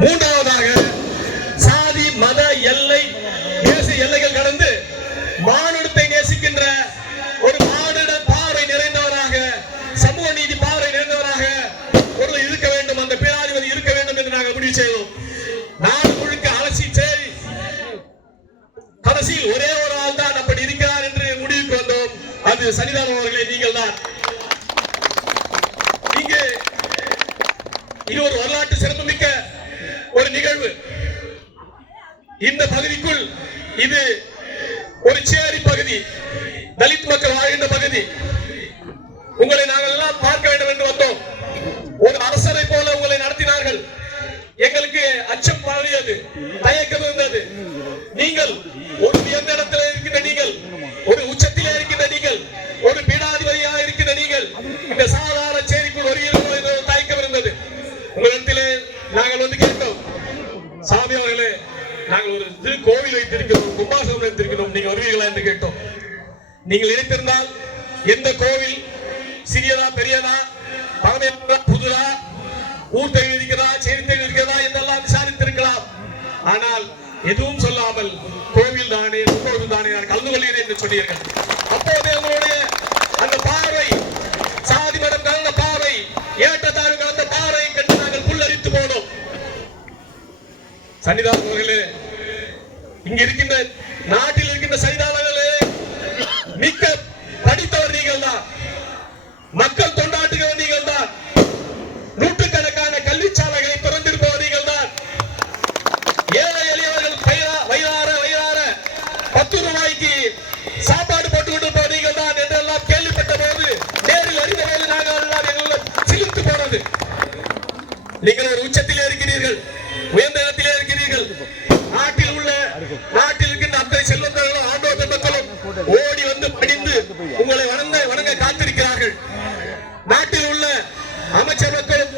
மூன்றாவதாக சாதி மத எல்லை தேச எல்லைகள் கடந்து மானுடத்தை நேசிக்கின்ற ஒரு மானுட பார்வை நிறைந்தவராக சமூக நீதி பார்வை நிறைந்தவராக ஒரு இருக்க வேண்டும் அந்த பேராதிபதி இருக்க வேண்டும் என்று நாங்கள் முடிவு செய்தோம். நாடு முழுக்க அலசி செய். கடைசியில் ஒரே ஒரு ஆள் தான் அப்படி இருக்கிறார் என்று முடிவுக்கு வந்தோம். அது சனிதானம் அவர்களே நீங்கள் தான். இங்கு இது ஒரு வரலாற்று சிறப்புமிக்க ஒரு நிகழ்வு. இந்த பகுதிக்குள் இது ஒரு சேரி பகுதி. தலித் மக்கள் வாழ்கின்ற பகுதி. உங்களை நாங்கள் எல்லாம் பார்க்க வேண்டும் என்று வந்தோம். ஒரு அரசரை போல உங்களை நடத்தினார்கள். எங்களுக்கு அச்சம் பழகியது தயக்கம் இருந்தது. நீங்கள் ஒரு உயர்ந்த இடத்துல இருக்கின்ற நீங்கள் ஒரு உச்சத்திலே இருக்கின்ற நீங்கள் ஒரு பீடாதிபதியாக இருக்கின்ற நீங்கள் இந்த சாதாரண சேரிக்குள் ஒரு தயக்கம் இருந்தது. உங்களிடத்திலே நாங்கள் வந்து நாங்கள் ஒரு திரு கோவில் வைத்திருக்கிறோம் கும்பாசனம் வைத்திருக்கிறோம். நீங்க வருவீர்களா என்று கேட்டோம். நீங்கள் நினைத்திருந்தால் எந்த கோவில் சிறியதா பெரியதா பழமையானதா புதுதா ஊர் தெரு இருக்கிறதா செய்தி தெரு இருக்கிறதா என்றெல்லாம் விசாரித்திருக்கலாம். ஆனால் எதுவும் சொல்லாமல் கோவில் தானே முன்னோர்கள் தானே நான் கலந்து கொள்கிறேன் என்று சொன்னீர்கள். அப்போது உங்களுடைய அந்த பார்வை சாதி மதம் கலந்த பார்வை ஏற்றத்தாழ்வு கலந்த பார்வை கண்டு நாங்கள் புல்லரித்து போனோம் சன்னிதான அவர்களே இங்க இருக்கின்ற நாட்டில் இருக்கின்ற சைதாளர்களே மிக்க படித்தவர் நீங்கள் தான் மக்கள் தொண்டாட்டுகள் நீங்கள் தான் நூற்றுக்கணக்கான கல்விச்சாலைகளை திறந்திருப்பவர் நீங்கள் தான் ஏழை எளியவர்கள் வயிறார வயிறார பத்து ரூபாய்க்கு சாப்பாடு போட்டு கொண்டிருப்பவர் நீங்கள் தான் என்றெல்லாம் கேள்விப்பட்ட போது நேரில் அறிந்த போது நாங்கள் எல்லாம் எல்லாம் சிலிர்த்து போனது. நீங்கள் ஒரு உச்சத்திலே இருக்கிறீர்கள் உயர்ந்த இடத்திலே இருக்கிறீர்கள். நாட்டில் உள்ள நாட்டில் இருக்கின்ற அத்தனை செல்வந்தர்களும் ஆண்டோர் மக்களும் ஓடி வந்து படிந்து உங்களை வணங்க வணங்க காத்திருக்கிறார்கள். நாட்டில் உள்ள அமைச்சர் மக்களும்